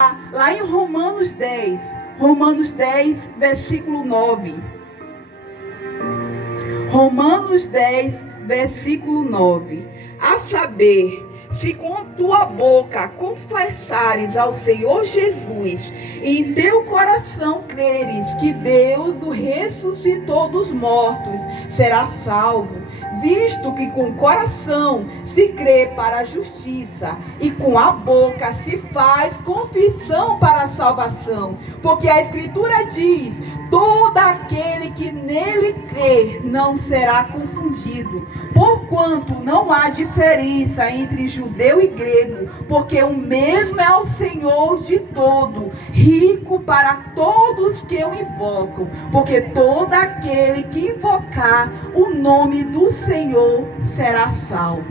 lá em Romanos 10, versículo 9. Romanos 10, versículo 9. A saber, se com a tua boca confessares ao Senhor Jesus e em teu coração creres que Deus o ressuscitou dos mortos, serás salvo. Visto que com o coração se crê para a justiça e com a boca se faz confissão para a salvação. Porque a Escritura diz: todo aquele que nele crê não será confundido. Porquanto não há diferença entre judeu e grego, porque o mesmo é o Senhor de todo, rico para todos que o invocam. Porque todo aquele que invocar o nome do Senhor será salvo.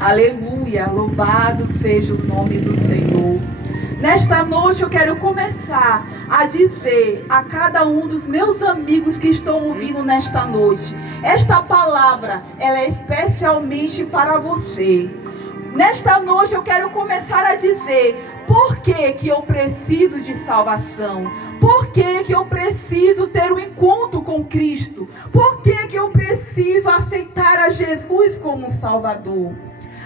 Aleluia, louvado seja o nome do Senhor. Nesta noite eu quero começar a dizer a cada um dos meus amigos que estão ouvindo nesta noite: esta palavra, ela é especialmente para você. Nesta noite eu quero começar a dizer por que eu preciso de salvação. Por que eu preciso ter um encontro com Cristo. Por que eu preciso aceitar a Jesus como Salvador.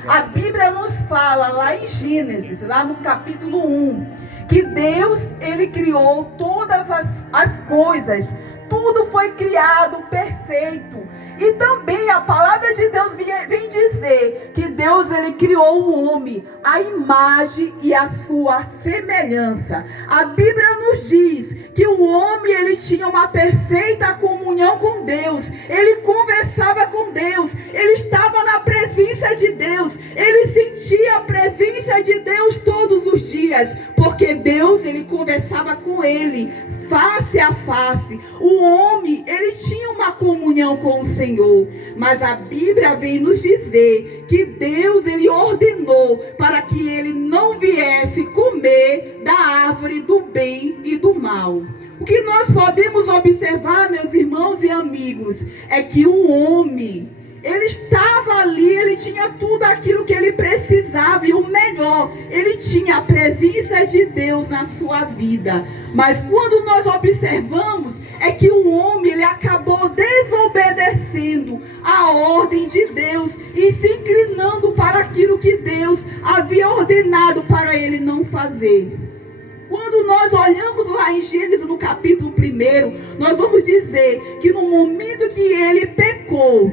A Bíblia nos fala lá em Gênesis, lá no capítulo 1, que Deus, Ele criou todas as coisas. Tudo foi criado perfeito. E também a palavra de Deus vem dizer que Deus, Ele criou o homem, a imagem e a sua semelhança. A Bíblia nos diz que o homem, ele tinha uma perfeita comunhão com Deus. Ele conversava com Deus. Ele estava na presença de Deus. Ele sentia a presença de Deus todos os dias. Porque Deus, ele conversava com ele face a face. O homem, ele tinha uma comunhão com o Senhor. Mas a Bíblia vem nos dizer que Deus, ele ordenou para que ele não viesse comer da árvore do bem e do mal. O que nós podemos observar, meus irmãos e amigos, é que o homem, ele estava ali, ele tinha tudo aquilo que ele precisava. E o melhor, ele tinha a presença de Deus na sua vida. Mas quando nós observamos, é que o homem, ele acabou desobedecendo a ordem de Deus e se inclinando para aquilo que Deus havia ordenado para ele não fazer. Quando nós olhamos lá em Gênesis, no capítulo 1, nós vamos dizer que no momento que ele pecou,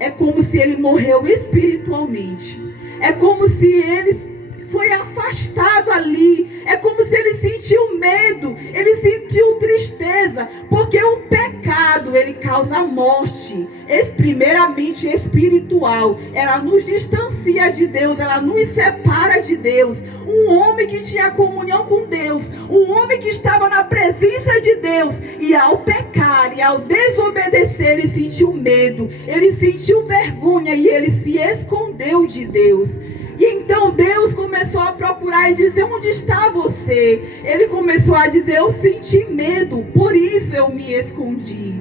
é como se ele morreu espiritualmente. É como se ele foi afastado ali. É como se ele sentiu medo. Ele sentiu tristeza. Porque o pecado, ele causa morte. Primeiramente espiritual. Ela nos distancia de Deus. Ela nos separa de Deus. Um homem que tinha comunhão com Deus. Um homem que estava na presença de Deus. E ao pecar e ao desobedecer, ele sentiu medo. Ele sentiu vergonha. E ele se escondeu de Deus. E então Deus começou a procurar e dizer: onde está você? Ele começou a dizer: eu senti medo, por isso eu me escondi.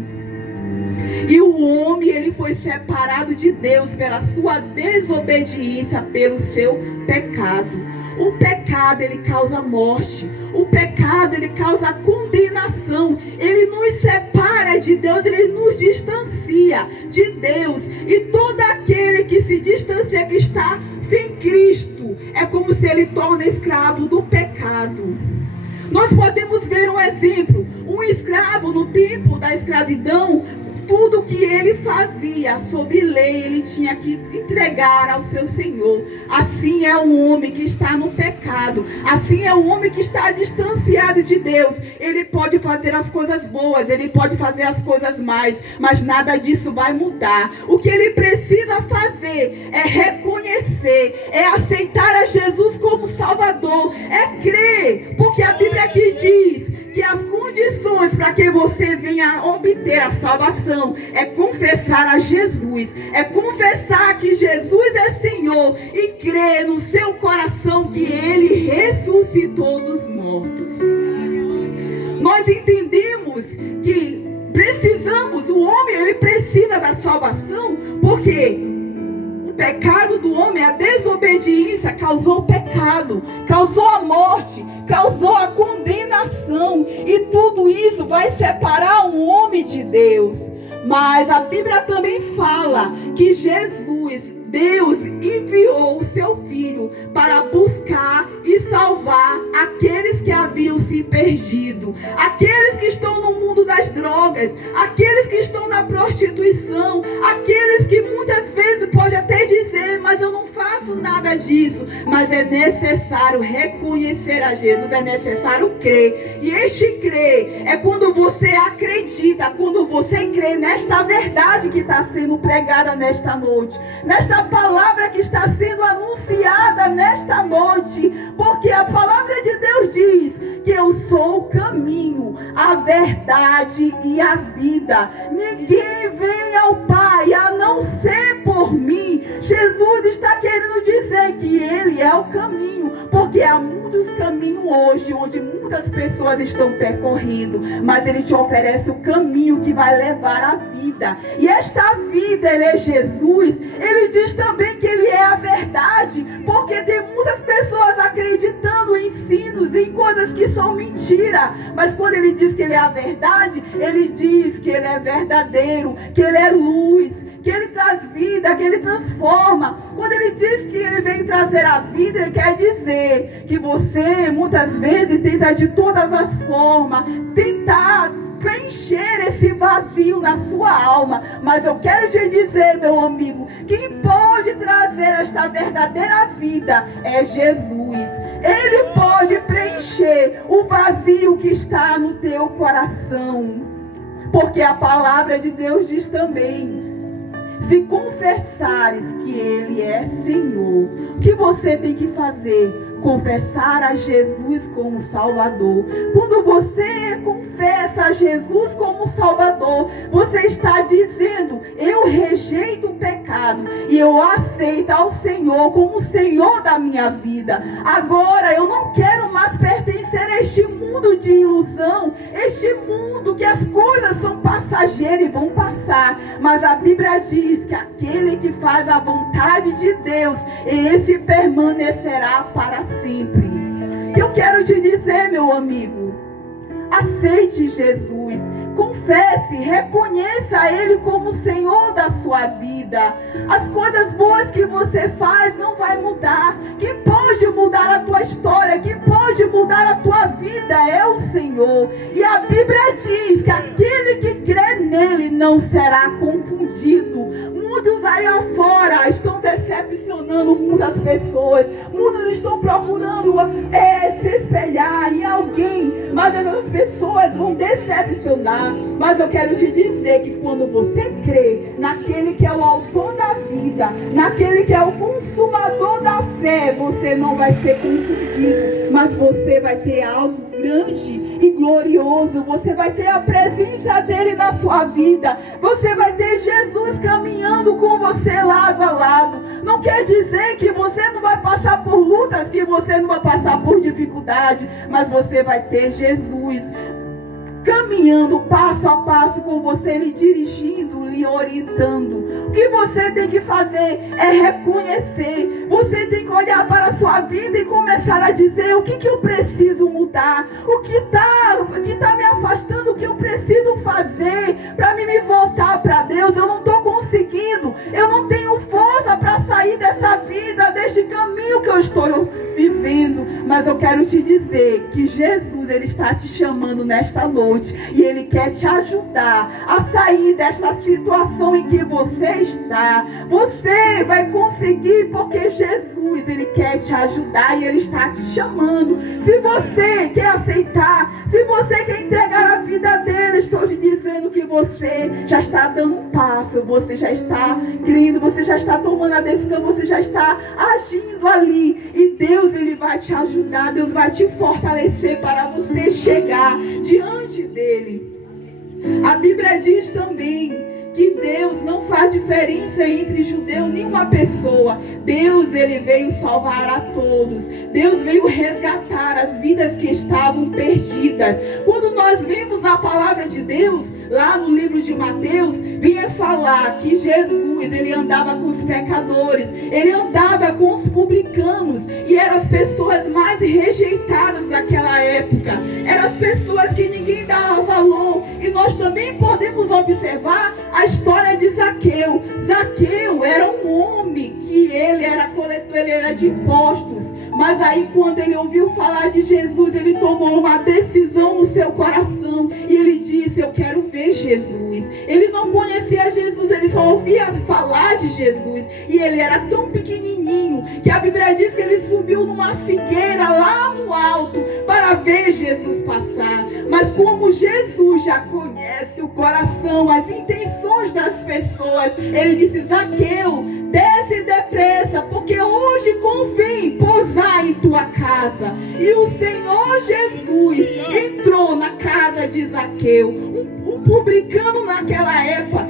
E o homem, ele foi separado de Deus pela sua desobediência, pelo seu pecado. O pecado, ele causa morte. O pecado, ele causa condenação. Ele nos separa de Deus, ele nos distancia de Deus. E todo aquele que se distancia, que está sem Cristo, é como se ele torna escravo do pecado. Nós podemos ver um exemplo. Um escravo no tempo da escravidão, tudo que ele fazia sob lei, ele tinha que entregar ao seu Senhor. Assim é o homem que está no pecado. Assim é o homem que está distanciado de Deus. Ele pode fazer as coisas boas, ele pode fazer as coisas mais, mas nada disso vai mudar. O que ele precisa fazer é reconhecer, é aceitar a Jesus como Salvador, é crer, porque a Bíblia aqui diz que as condições para que você venha obter a salvação é confessar a Jesus, é confessar que Jesus é Senhor e crer no seu coração que Ele ressuscitou dos mortos. Nós entendemos que precisamos, o homem, ele precisa da salvação, porque o pecado do homem, a desobediência, causou o pecado, causou a morte, causou a condenação. E tudo isso vai separar um homem de Deus. Mas a Bíblia também fala que Deus enviou o seu Filho para buscar e salvar aqueles que haviam se perdido, aqueles que estão no mundo das drogas, aqueles que estão na prostituição, aqueles que muitas vezes pode até dizer, mas eu não faço nada disso. Mas é necessário reconhecer a Jesus, é necessário crer. E este crer é quando você acredita, quando você crê nesta verdade que está sendo pregada nesta noite, nesta palavra que está sendo anunciada nesta noite, porque a palavra de Deus diz que eu sou o caminho, a verdade e a vida. Ninguém vem ao Pai a não ser por mim. Jesus está querendo dizer que Ele é o caminho, porque há muitos caminhos hoje onde muitas pessoas estão percorrendo, mas Ele te oferece o caminho que vai levar à vida. E esta vida, Ele é Jesus. Ele diz também que Ele é a verdade, porque tem muitas pessoas acreditando em ensinos, em coisas que são mentira. Mas quando Ele diz que Ele é a verdade, Ele diz que Ele é verdadeiro, que Ele é luz, que Ele traz vida, que Ele transforma. Quando Ele diz que Ele vem trazer a vida, Ele quer dizer que você muitas vezes tenta de todas as formas tentar preencher esse vazio na sua alma. Mas eu quero te dizer, meu amigo, quem pode trazer esta verdadeira vida é Jesus. Ele pode preencher o vazio que está no teu coração, porque a palavra de Deus diz também: se confessares que Ele é Senhor, o que você tem que fazer? Confessar a Jesus como Salvador. Quando você confessa a Jesus como Salvador, você está dizendo: eu rejeito o pecado e eu aceito ao Senhor como Senhor da minha vida. Agora eu não quero mais pertencer a este mundo de ilusão, este mundo que as coisas são passageiras e vão passar. Mas a Bíblia diz que aquele que faz a vontade de Deus, esse permanecerá para sempre. Eu quero te dizer, meu amigo, aceite Jesus, confesse, reconheça Ele como Senhor da sua vida. As coisas boas que você faz não vai mudar. Quem pode mudar a tua história, quem pode mudar a tua vida é o Senhor. E a Bíblia diz que aquele que crê nele não será confundido. Muitos aí afora estão decepcionando muitas pessoas. Muitos estão procurando se espelhar em alguém, mas essas pessoas vão decepcionar. Mas eu quero te dizer que quando você crê naquele que é o autor da vida, naquele que é o consumador da fé, você não vai ser confundido, mas você vai ter algo grande e glorioso. Você vai ter a presença dele na sua vida. Você vai ter Jesus caminhando com você lado a lado. Não quer dizer que você não vai passar por lutas, que você não vai passar por dificuldade, mas você vai ter Jesus caminhando passo a passo com você, lhe dirigindo, lhe orientando. O que você tem que fazer é reconhecer. Você tem que olhar para a sua vida e começar a dizer: o que eu preciso mudar? O que está me afastando? O que eu preciso fazer para me voltar para Deus? Eu não estou conseguindo. Eu não tenho força para sair dessa vida, deste caminho que eu estou vivendo. Mas eu quero te dizer que Jesus, Ele está te chamando nesta noite. E Ele quer te ajudar a sair desta situação em que você está. Você vai conseguir, porque Jesus, Ele quer te ajudar e Ele está te chamando. Se você quer aceitar, se você quer entregar a vida dele, estou te dizendo que você já está dando um passo, você já está crendo, você já está tomando a decisão, você já está agindo ali. E Deus, Ele vai te ajudar, Deus vai te fortalecer para você chegar diante dele. A Bíblia diz também que Deus não faz diferença entre judeu nenhuma pessoa. Deus, ele veio salvar a todos. Deus veio resgatar as vidas que estavam perdidas. Quando nós vimos na palavra de Deus, lá no livro de Mateus, vinha falar que Jesus, ele andava com os pecadores, ele andava com os publicanos, e eram as pessoas mais rejeitadas daquela época, eram as pessoas que ninguém dava valor. E nós também podemos observar a história de Zaqueu. Zaqueu era um homem que ele era coletor, ele era de impostos. Mas aí quando ele ouviu falar de Jesus, ele tomou uma decisão no seu coração. E ele disse, eu quero ver Jesus. Ele não conhecia Jesus, ele só ouvia falar de Jesus. E ele era tão pequenininho, que a Bíblia diz que ele subiu numa figueira lá no alto, para ver Jesus passar. Mas como Jesus já conhece o coração, as intenções das pessoas, ele disse, Zaqueu, desce depressa, porque hoje convém pousar em tua casa. E o Senhor Jesus entrou na casa de Zaqueu. Um publicano naquela época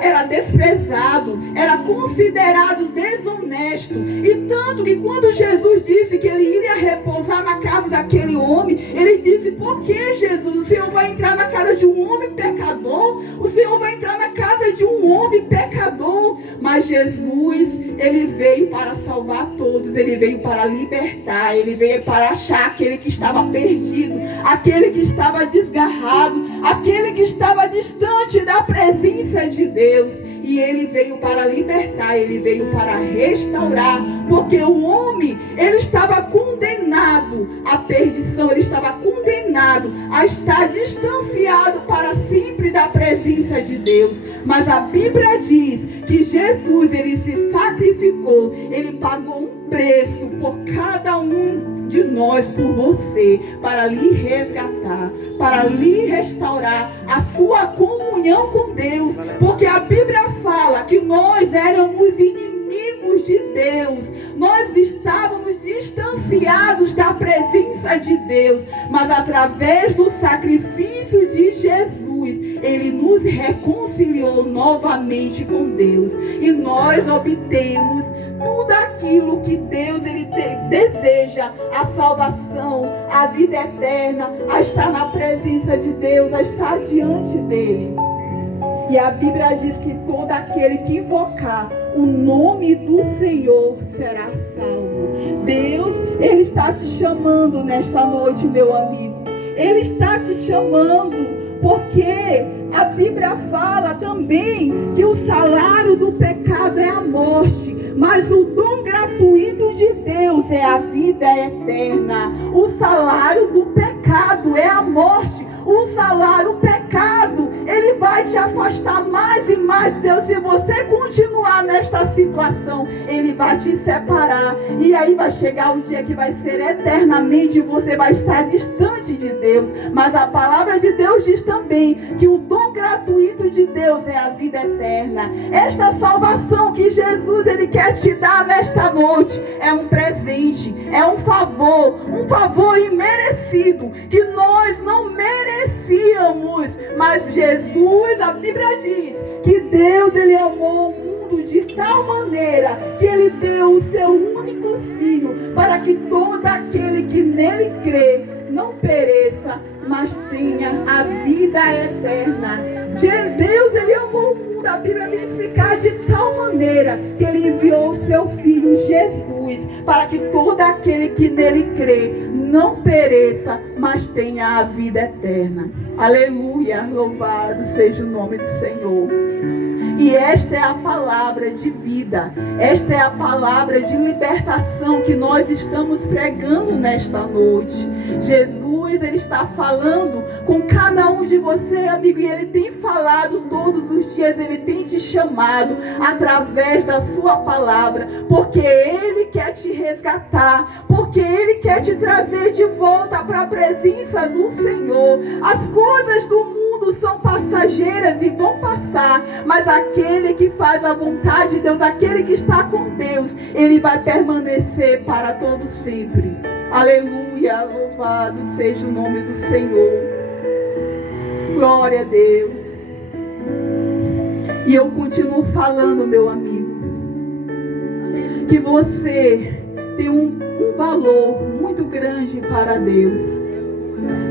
era desprezado, era considerado desonesto. E tanto que quando Jesus disse que ele iria repousar na casa daquele homem, ele disse, por que Jesus? O Senhor vai entrar na casa de um homem pecador? O Senhor vai entrar na casa de um homem pecador? Mas Jesus, ele veio para salvar todos, ele veio para libertar, ele veio para achar aquele que estava perdido, aquele que estava desgarrado, aquele que estava distante da presença de Deus. E ele veio para libertar, ele veio para restaurar, porque o homem, ele estava condenado à perdição, ele estava condenado a estar distanciado para sempre da presença de Deus. Mas a Bíblia diz que Jesus, ele se sacrificou, ele pagou um preço por cada um de nós, por você, para lhe resgatar, para lhe restaurar a sua comunhão com Deus. Porque a Bíblia fala que nós éramos inimigos de Deus, nós estávamos distanciados da presença de Deus, mas através do sacrifício de Jesus, ele nos reconciliou novamente com Deus, e nós obtemos tudo aquilo que Deus ele deseja: a salvação, a vida eterna, a estar na presença de Deus, a estar diante dele. E a Bíblia diz que todo aquele que invocar o nome do Senhor será salvo. Deus, ele está te chamando nesta noite, meu amigo. Ele está te chamando, porque a Bíblia fala também que o salário do pecado é a morte, mas o dom gratuito de Deus é a vida eterna. O salário do pecado é a morte. O salário, o pecado, ele vai te afastar mais e mais de Deus. Se você continuar nesta situação, ele vai te separar. E aí vai chegar o dia que vai ser eternamente, você vai estar distante de Deus. Mas a palavra de Deus diz também que o dom gratuito de Deus é a vida eterna. Esta salvação que Jesus ele quer te dar nesta noite é um presente, é um favor imerecido, que nós não merecíamos. Mas Jesus, a Bíblia diz que Deus ele amou o mundo de tal maneira que ele deu o seu único filho, para que todo aquele que nele crê não pereça, mas tenha a vida eterna. Deus ele amou o mundo, a Bíblia vem explicar, de tal maneira que ele enviou o seu filho Jesus, para que todo aquele que nele crê não pereça, mas tenha a vida eterna. Aleluia, louvado seja o nome do Senhor. E esta é a palavra de vida, esta é a palavra de libertação que nós estamos pregando nesta noite. Jesus, ele está falando com cada um de você, amigo, e ele tem falado todos os dias, ele tem te chamado através da sua palavra, porque ele quer te resgatar, porque ele quer te trazer de volta para a presença do Senhor. As coisas do mundo são passageiras e vão passar, mas aquele que faz a vontade de Deus, aquele que está com Deus, ele vai permanecer para todo sempre. Aleluia, louvado seja o nome do Senhor. Glória a Deus. E eu continuo falando, meu amigo, que você tem um valor muito grande para Deus.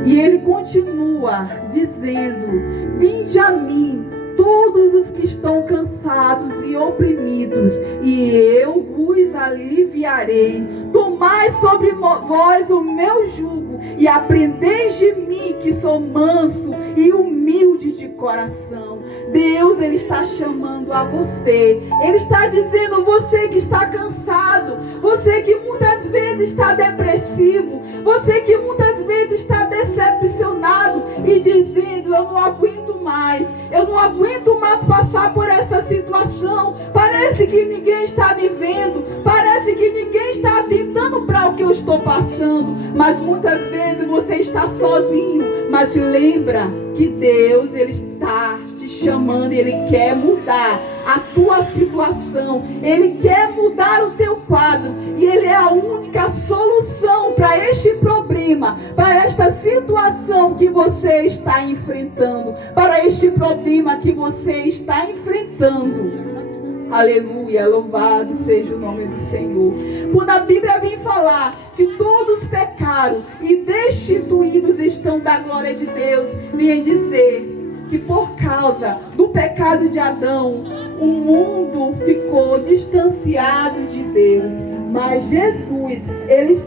E Ele continua dizendo: vinde a mim, todos os que estão cansados e oprimidos, e eu vos aliviarei. Tomai sobre vós o meu jugo, e aprendeis de mim, que sou manso e humilde de coração. Deus, Ele está chamando a você. Ele está dizendo: você que está cansado, você que muitas vezes está depressivo, você que muitas vezes está decepcionado e dizendo: eu não aguento mais, eu não aguento mais passar por essa situação. Parece que ninguém está me vendo, parece que ninguém está atentando para o que eu estou passando. Mas muitas vezes você está sozinho. Mas lembra que Deus, Ele está te chamando, Ele quer mudar a tua situação, Ele quer mudar o teu quadro, e Ele é a única solução para este problema, para esta situação que você está enfrentando, para este problema que você está enfrentando. Aleluia, louvado seja o nome do Senhor. Quando a Bíblia vem falar que todos pecaram e destituídos estão da glória de Deus, vem dizer que por causa do pecado de Adão, o mundo ficou distanciado de Deus. Mas Jesus, Ele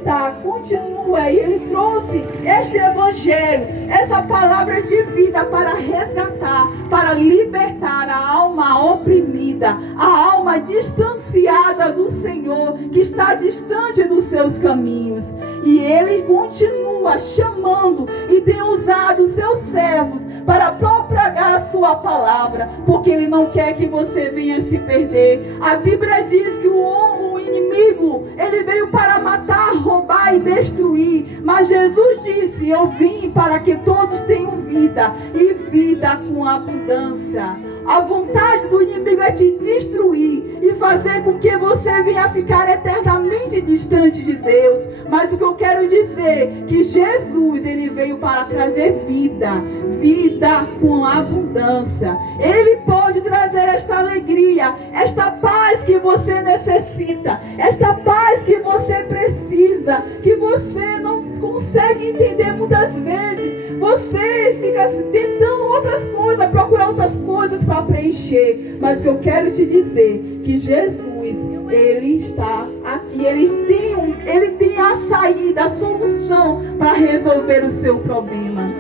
continua, e Ele trouxe este evangelho, essa palavra de vida para resgatar, para libertar a alma oprimida, a alma distanciada do Senhor, que está distante dos seus caminhos. E Ele continua chamando e tem usado os seus servos para propagar a sua palavra, porque Ele não quer que você venha se perder. A Bíblia diz que o inimigo, ele veio para matar, roubar e destruir, mas Jesus disse: eu vim para que todos tenham vida, e vida com abundância. A vontade do inimigo é te destruir e fazer com que você venha ficar eternamente distante de Deus. Mas o que eu quero dizer é que Jesus, Ele veio para trazer vida, vida com abundância. Ele pode trazer esta alegria, esta paz que você necessita, esta paz que você precisa, que você não consegue entender muitas vezes. Você fica tentando outras coisas, procurar outras coisas para preencher. Mas o que eu quero te dizer, que Jesus, Ele está aqui. Ele tem a saída, a solução para resolver o seu problema.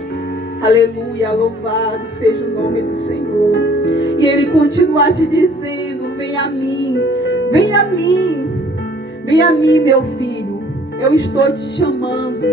Aleluia, louvado seja o nome do Senhor. E Ele continua te dizendo: vem a mim, vem a mim, vem a mim, meu filho. Eu estou te chamando.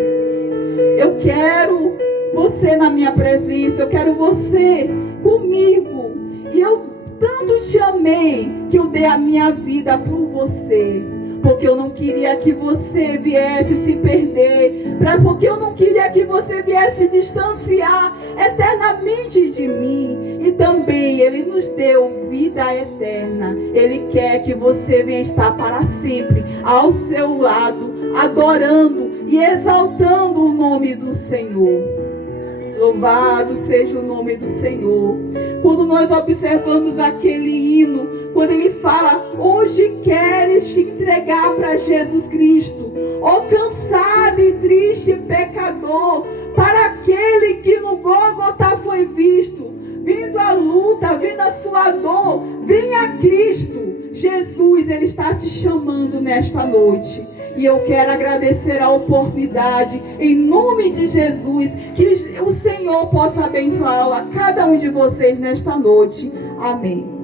Eu quero você na minha presença, eu quero você comigo. E eu tanto te amei que eu dei a minha vida por você, porque eu não queria que você viesse se perder, porque eu não queria que você viesse distanciar eternamente de mim. E também Ele nos deu vida eterna. Ele quer que você venha estar para sempre ao seu lado, adorando e exaltando o nome do Senhor. Louvado seja o nome do Senhor. Quando nós observamos aquele hino, quando ele fala: hoje queres te entregar para Jesus Cristo, ó cansado e triste pecador, para aquele que no Gólgota foi visto, vindo a luta, vindo a sua dor, vem a Cristo. Jesus, Ele está te chamando nesta noite. E eu quero agradecer a oportunidade, em nome de Jesus, que o Senhor possa abençoar a cada um de vocês nesta noite. Amém.